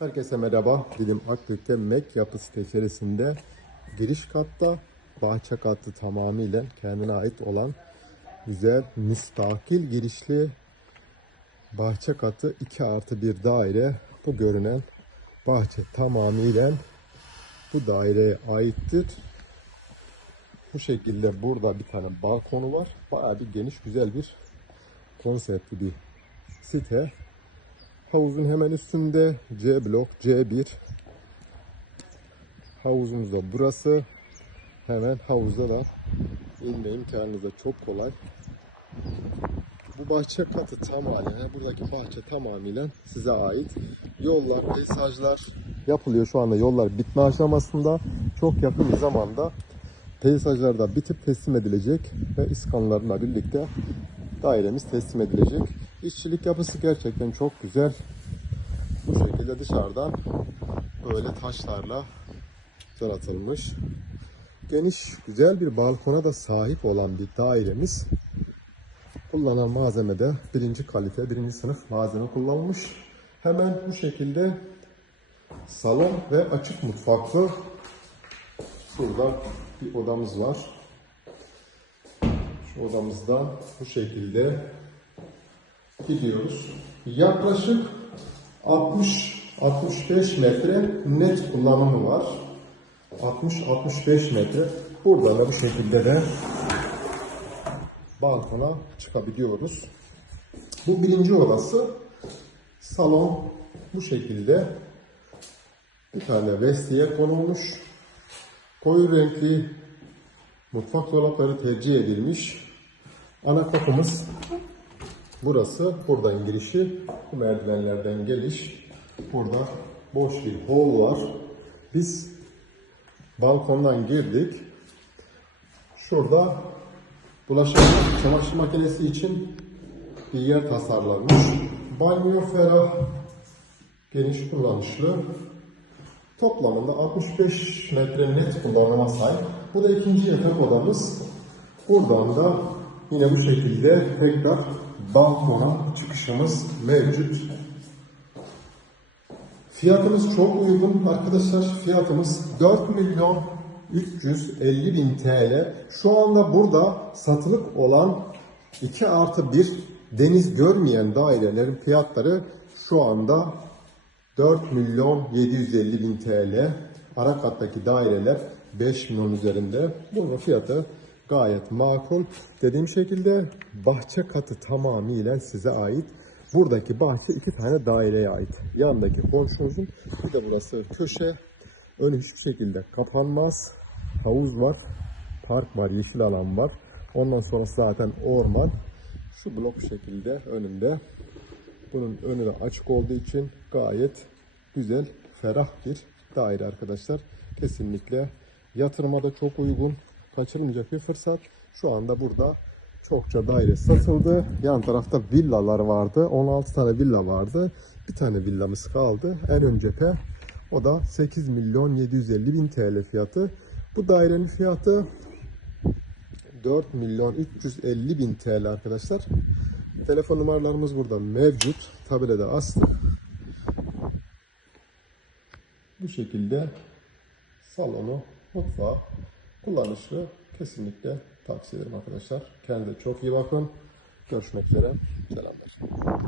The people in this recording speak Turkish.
Herkese merhaba. Dilim Akbük'te Mek Yapı Site içerisinde giriş katta bahçe katı tamamıyla kendine ait olan güzel müstakil girişli bahçe katı 2 artı bir daire. Bu görünen bahçe tamamıyla bu daireye aittir. Bu şekilde burada bir tane balkonu var. Bayağı bir geniş güzel bir konseptli bir site. Havuzun hemen üstünde C blok C1 havuzumuz da burası. Hemen havuzda da inme imkanınız da çok kolay. Bu bahçe katı tamamen, buradaki bahçe tamamıyla size ait. Yollar, peyzajlar yapılıyor şu anda. Yollar bitme aşamasında. Çok yakın bir zamanda peyzajlar da bitip teslim edilecek ve iskanlarla birlikte dairemiz teslim edilecek. İşçilik yapısı gerçekten çok güzel. Bu şekilde dışarıdan böyle taşlarla yaratılmış. Geniş, güzel bir balkona da sahip olan bir dairemiz. Kullanılan malzeme de birinci kalite, birinci sınıf malzeme kullanılmış. Hemen bu şekilde salon ve açık mutfaklı. Şurada bir odamız var. Şu odamızdan bu şekilde gidiyoruz. Yaklaşık 60-65 metre net kullanımı var. 60-65 metre. Buradan da bu şekilde de balkona çıkabiliyoruz. Bu birinci odası. Salon bu şekilde. Bir tane vestiye konulmuş. Koyu renkli mutfak dolapları tercih edilmiş. Ana kapımız burası. Buradan girişi, bu merdivenlerden geliş. Burada boş bir hol var. Biz balkondan girdik. Şurada bulaşık çamaşır makinesi için bir yer tasarlanmış. Banyo ferah, geniş kullanışlı. Toplamında 65 metre net kullanıma sahip. Bu da ikinci yatak odamız. Buradan da yine bu şekilde tekrar balkona çıkışımız mevcut. Fiyatımız çok uygun arkadaşlar. Fiyatımız 4 milyon 350 bin TL. Şu anda burada satılık olan 2 artı 1 deniz görmeyen dairelerin fiyatları şu anda 4 milyon 750 bin TL. Ara kattaki daireler 5 milyon üzerinde. Bunun fiyatı gayet makul. Dediğim şekilde bahçe katı tamamıyla size ait. Buradaki bahçe iki tane daireye ait. Yandaki komşumuzun bir de burası köşe. Önü hiçbir şekilde kapanmaz. Havuz var, park var, yeşil alan var. Ondan sonra zaten orman. Şu blok şekilde önünde. Bunun önü de açık olduğu için gayet güzel, ferah bir daire arkadaşlar. Kesinlikle yatırıma çok uygun, kaçırılmayacak bir fırsat. Şu anda burada çokça daire satıldı. Yan tarafta villalar vardı. 16 tane villa vardı. Bir tane villamız kaldı. En ön cephe. O da 8 milyon 750 bin TL fiyatı. Bu dairenin fiyatı 4 milyon 350 bin TL arkadaşlar. Telefon numaralarımız burada mevcut. Tabelada astık. Bu şekilde salonu, mutfağı kullanışlı. Kesinlikle tavsiye ederim arkadaşlar. Kendinize çok iyi bakın. Görüşmek üzere. Selamlar.